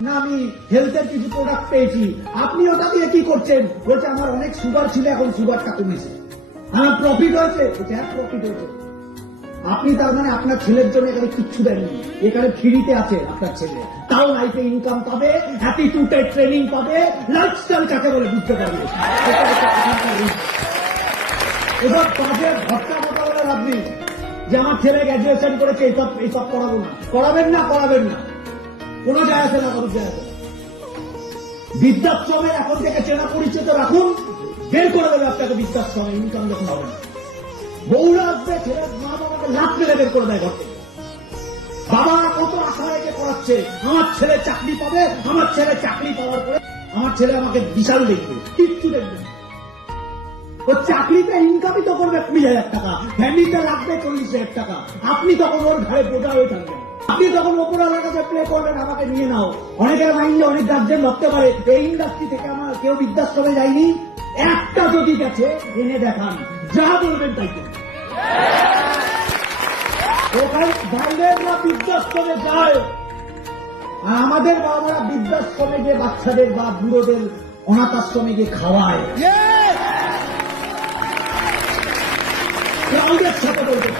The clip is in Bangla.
না আমি হেলথের কিছু প্রোডাক্ট পেয়েছি, আপনি ওটা দিয়ে কি করছেন? বলছে আমার অনেক সুগার ছিল, এখন সুগারটা কমেছে। আমার প্রফিট হয়েছে, বলছে হ্যাঁ প্রফিট হয়েছে। আপনি তার মানে আপনার ছেলের জন্য এখানে কিচ্ছু দেননি, এখানে ফ্রিতে আছে আপনার ছেলে, তাও লাইফে ইনকাম পাবে, অ্যাটিটিউডের ট্রেনিং পাবে, লাইফস্টাইল কাকে বলে বুঝতে পারবে। এবার কাজে ভট্টা কথা বলে লাভ নেই যে আমার ছেলে গ্র্যাজুয়েশন করেছে এইসব করাবো না, করাবেন না, কোনো যায় আসে না, কোনো যায় আসে না। বৃদ্ধাশ্রমের এখন থেকে চেনা পরিচিত রাখুন, বের করে দেবে আপনাকে বৃদ্ধাশ্রমে, ইনকাম যখন হবে না। বউরা আসবে, ছেলের মা বাবাকে লাভ মেরে বের করে দেয় ঘর থেকে। বাবারা কত আশা রেখে পড়াচ্ছে আমার ছেলে চাকরি পাবে, আমার ছেলে চাকরি পাওয়ার পরে আমার ছেলে আমাকে বিশাল দেখবে, কিচ্ছু দেখবে না। ও চাকরিতে ইনকামই তো করবে 20,000 টাকা, ফ্যামিলিতে লাগবে 40,000 টাকা, আপনি তখন ওর ঘরে বোঝা হয়ে থাকবেন। আপনি তখন ওপরওয়ালার কাছে প্লে করবেন আমাকে নিয়ে নাও। অনেকের মাইন্ডে অনেক গার্জেন ভাবতে পারে এই ইন্ডাস্ট্রি থেকে আমার কেউ বৃদ্ধাশ্রমে যায়নি, একটা যদি গেছে এনে দেখান, যা বলবেন তাই করবেন। ওখানে বাইরেরা বৃদ্ধাশ্রমে যায়, আর আমাদের বাবারা বৃদ্ধাশ্রমে গিয়ে বাচ্চাদের বা বুড়োদের অনাথ আশ্রমে গিয়ে খাওয়ায়। ক্রাউডের সাথে বলতে